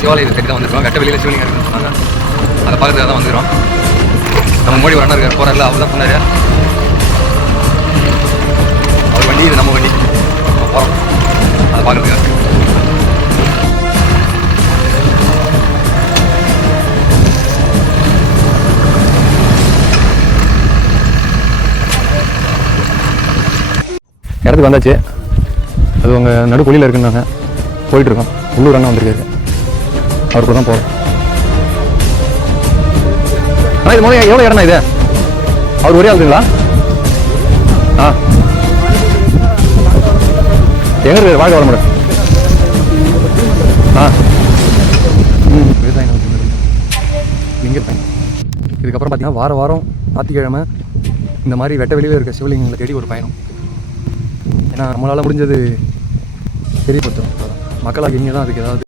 சிவாலயத்தை தேடி தான் வந்துருக்கோம். வெட்ட வெளியில் சிவலிங்கம் இருக்குன்னு சொன்னாங்க. அதை பார்க்கறதுக்காக தான் வந்துக்கிறோம். நம்ம மோடி ஒரு அண்ணா இருக்கார் போகிறாரில்ல, அவர் தான் சொன்னார். அவர் வண்டி இது நம்ம வண்டி, நம்ம போகிறோம் அதை பார்க்குறதுக்காக. இடத்துக்கு வந்தாச்சு. அது உங்கள் நடுக்குழியில் இருக்குன்னாங்க. போயிட்டுருக்கோம். உள்ளூர் அண்ணா வந்திருக்காரு, அவருக்கு தான் போகிறோம். ஆனால் இது முதல்ல எவ்வளோ இடம்ண்ணா இது? அவர் ஒரே ஆளுங்களா? ஆ, எங்கே இருக்குது? வாழ்க்கை வர முடியும். ஆ, விவசாயம் இங்கே இருப்பாங்க. இதுக்கப்புறம் பார்த்தீங்கன்னா வாரம் ஞாயிற்றுக்கிழமை இந்த மாதிரி வெட்ட வெளியில் இருக்க சிவலிங்கங்களை தேடி ஒரு பயணம். ஏன்னா நம்மளால் முடிஞ்சது தெரியப்படுத்தும். மக்களாக இங்கே தான் அதுக்கு ஏதாவது